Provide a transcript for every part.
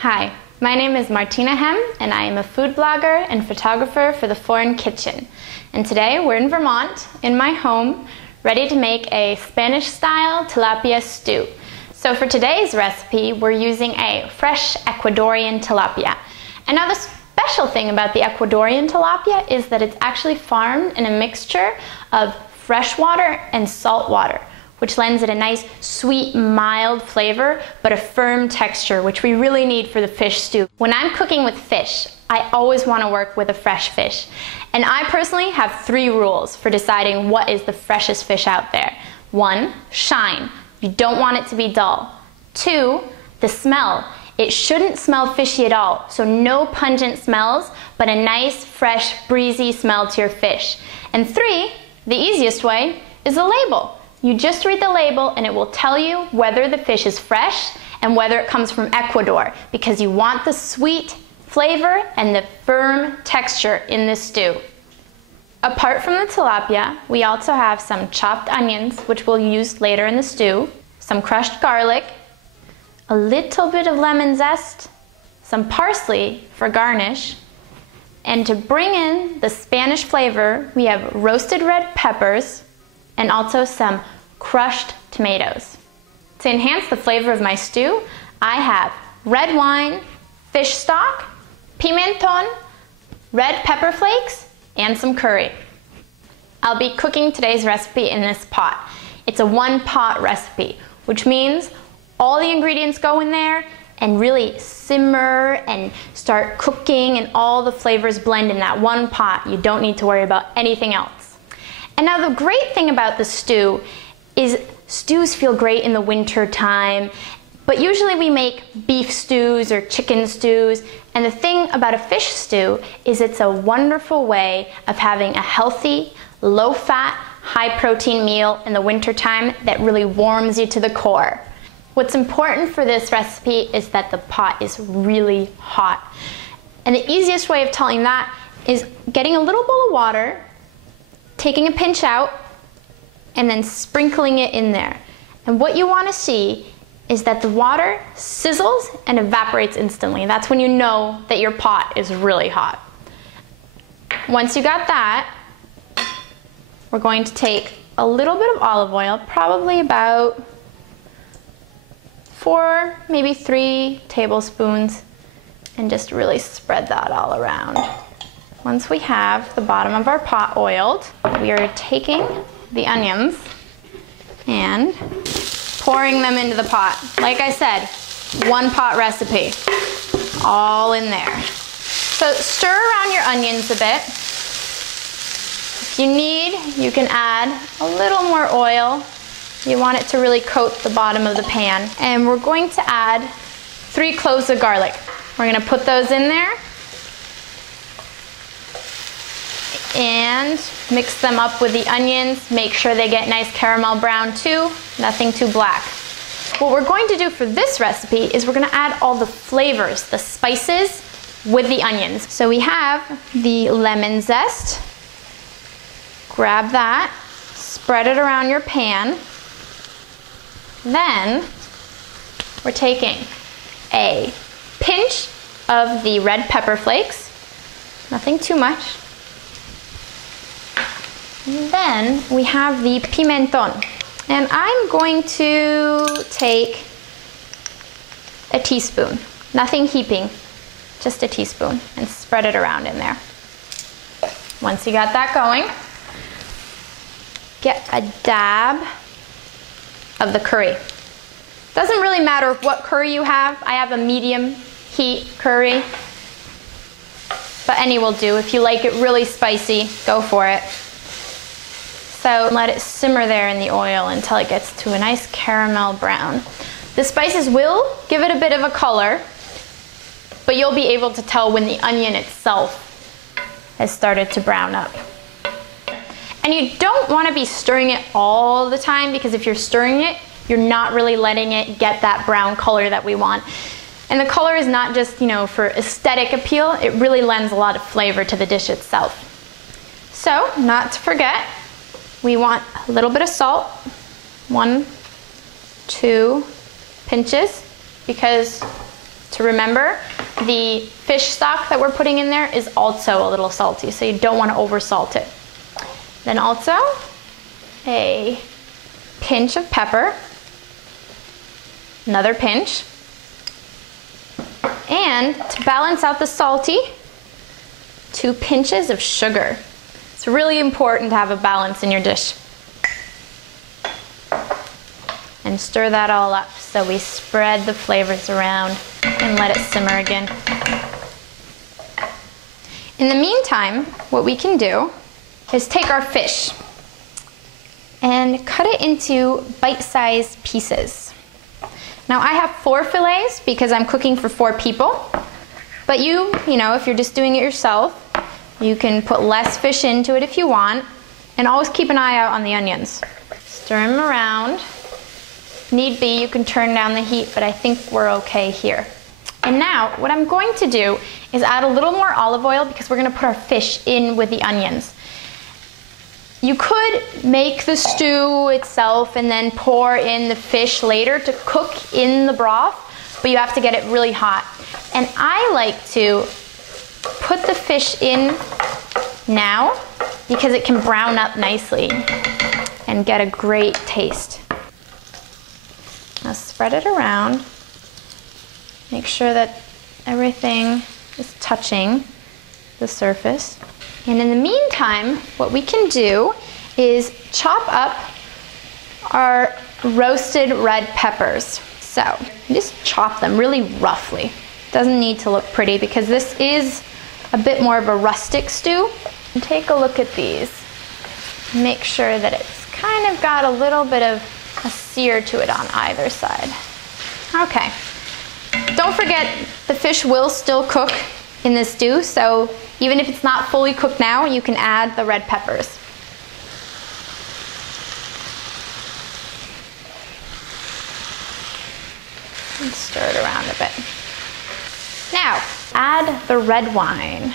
Hi, my name is Martina Hem and I am a food blogger and photographer for The Foreign Kitchen. And today we're in Vermont, in my home, ready to make a Spanish-style tilapia stew. So for today's recipe, we're using a fresh Ecuadorian tilapia. And now the special thing about the Ecuadorian tilapia is that it's actually farmed in a mixture of fresh water and salt water, which lends it a nice, sweet, mild flavor, but a firm texture, which we really need for the fish stew. When I'm cooking with fish, I always want to work with a fresh fish. And I personally have 3 rules for deciding what is the freshest fish out there. 1, shine. You don't want it to be dull. 2, the smell. It shouldn't smell fishy at all, so no pungent smells, but a nice, fresh, breezy smell to your fish. And 3, the easiest way, is the label. You just read the label and it will tell you whether the fish is fresh and whether it comes from Ecuador, because you want the sweet flavor and the firm texture in the stew. Apart from the tilapia, we also have some chopped onions, which we'll use later in the stew, some crushed garlic, a little bit of lemon zest, some parsley for garnish, and to bring in the Spanish flavor, we have roasted red peppers and also some crushed tomatoes. To enhance the flavor of my stew, I have red wine, fish stock, pimenton, red pepper flakes, and some curry. I'll be cooking today's recipe in this pot. It's a 1-pot recipe, which means all the ingredients go in there and really simmer and start cooking and all the flavors blend in that 1 pot. You don't need to worry about anything else. And now the great thing about the stew is stews feel great in the winter time, but usually we make beef stews or chicken stews, and the thing about a fish stew is it's a wonderful way of having a healthy, low-fat, high-protein meal in the winter time that really warms you to the core. What's important for this recipe is that the pot is really hot. And the easiest way of telling that is getting a little bowl of water, taking a pinch out, and then sprinkling it in there. And what you want to see is that the water sizzles and evaporates instantly. That's when you know that your pot is really hot. Once you got that, we're going to take a little bit of olive oil, probably about 4, maybe 3 tablespoons, and just really spread that all around. Once we have the bottom of our pot oiled, we are taking the onions and pouring them into the pot. Like I said, 1-pot recipe, all in there. So stir around your onions a bit. If you need, you can add a little more oil. You want it to really coat the bottom of the pan. And we're going to add 3 cloves of garlic. We're gonna put those in there and mix them up with the onions. Make sure they get nice caramel brown too, nothing too black. What we're going to do for this recipe is we're gonna add all the flavors, the spices, with the onions. So we have the lemon zest. Grab that, spread it around your pan. Then we're taking a pinch of the red pepper flakes, nothing too much. And then we have the pimenton. And I'm going to take a teaspoon, nothing heaping, just a teaspoon, and spread it around in there. Once you got that going, get a dab of the curry. Doesn't really matter what curry you have. I have a medium heat curry, but any will do. If you like it really spicy, go for it. So let it simmer there in the oil until it gets to a nice caramel brown. The spices will give it a bit of a color, but you'll be able to tell when the onion itself has started to brown up. And you don't want to be stirring it all the time, because if you're stirring it, you're not really letting it get that brown color that we want. And the color is not just, for aesthetic appeal, it really lends a lot of flavor to the dish itself. So, not to forget, we want a little bit of salt, 1, 2 pinches, because to remember, the fish stock that we're putting in there is also a little salty, so you don't want to over salt it. Then also a pinch of pepper, another pinch, and to balance out the salty, 2 pinches of sugar. It's really important to have a balance in your dish. And stir that all up so we spread the flavors around and let it simmer again. In the meantime, what we can do is take our fish and cut it into bite-sized pieces. Now I have 4 fillets because I'm cooking for 4 people, but you know, if you're just doing it yourself, you can put less fish into it if you want, and always keep an eye out on the onions. Stir them around. If need be, you can turn down the heat, but I think we're okay here. And now, what I'm going to do is add a little more olive oil because we're gonna put our fish in with the onions. You could make the stew itself and then pour in the fish later to cook in the broth, but you have to get it really hot. And I like to put the fish in now because it can brown up nicely and get a great taste. Now spread it around. Make sure that everything is touching the surface. And in the meantime, what we can do is chop up our roasted red peppers. So just chop them really roughly. Doesn't need to look pretty because this is a bit more of a rustic stew. And take a look at these. Make sure that it's kind of got a little bit of a sear to it on either side. Okay. Don't forget, the fish will still cook in this stew, so even if it's not fully cooked now, you can add the red peppers. And stir it around a bit. Now, add the red wine.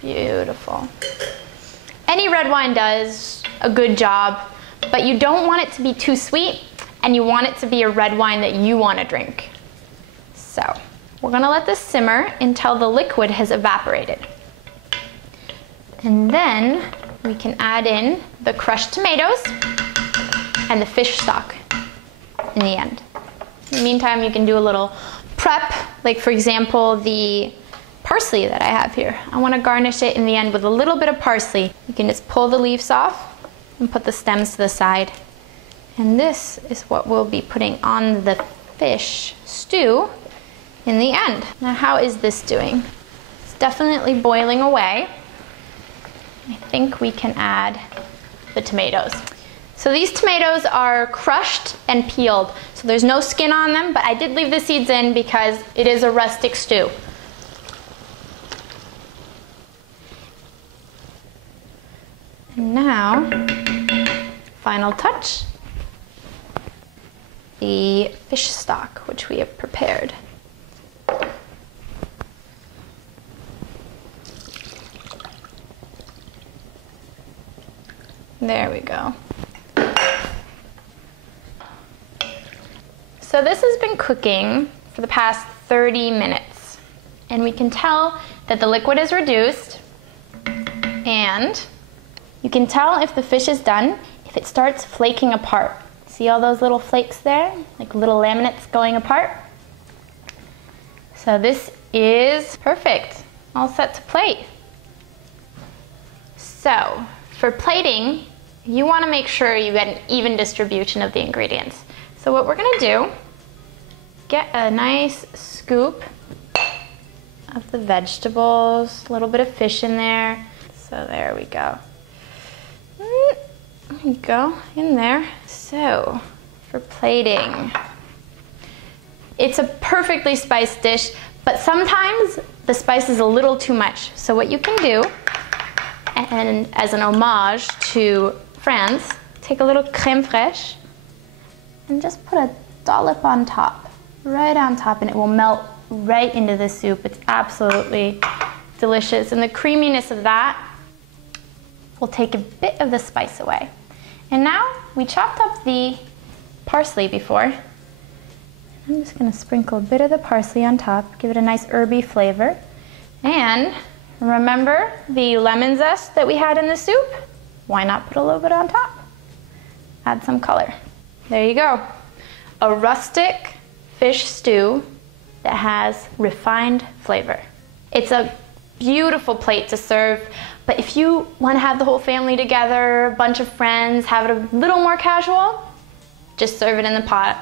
Beautiful. Any red wine does a good job, but you don't want it to be too sweet, and you want it to be a red wine that you want to drink. So, we're gonna let this simmer until the liquid has evaporated. And then we can add in the crushed tomatoes and the fish stock in the end. In the meantime, you can do a little prep, like for example, the parsley that I have here. I want to garnish it in the end with a little bit of parsley. You can just pull the leaves off and put the stems to the side. And this is what we'll be putting on the fish stew in the end. Now, how is this doing? It's definitely boiling away. I think we can add the tomatoes. So these tomatoes are crushed and peeled, so there's no skin on them, but I did leave the seeds in because it is a rustic stew. And now, final touch, the fish stock, which we have prepared. There we go. So this has been cooking for the past 30 minutes, and we can tell that the liquid is reduced, and you can tell if the fish is done if it starts flaking apart. See all those little flakes there? Like little laminates going apart? So this is perfect. All set to plate. So for plating, you want to make sure you get an even distribution of the ingredients. So what we're going to do, get a nice scoop of the vegetables, a little bit of fish in there. So there we go. There you go, in there. So, for plating, it's a perfectly spiced dish, but sometimes the spice is a little too much. So what you can do, and as an homage to France, take a little crème fraîche and just put a dollop on top, right on top, and it will melt right into the soup. It's absolutely delicious, and the creaminess of that will take a bit of the spice away. And now we chopped up the parsley before. I'm just gonna sprinkle a bit of the parsley on top, give it a nice herby flavor. And remember the lemon zest that we had in the soup? Why not put a little bit on top? Add some color. There you go. A rustic fish stew that has refined flavor. It's a beautiful plate to serve, but if you want to have the whole family together, a bunch of friends, have it a little more casual, just serve it in the pot.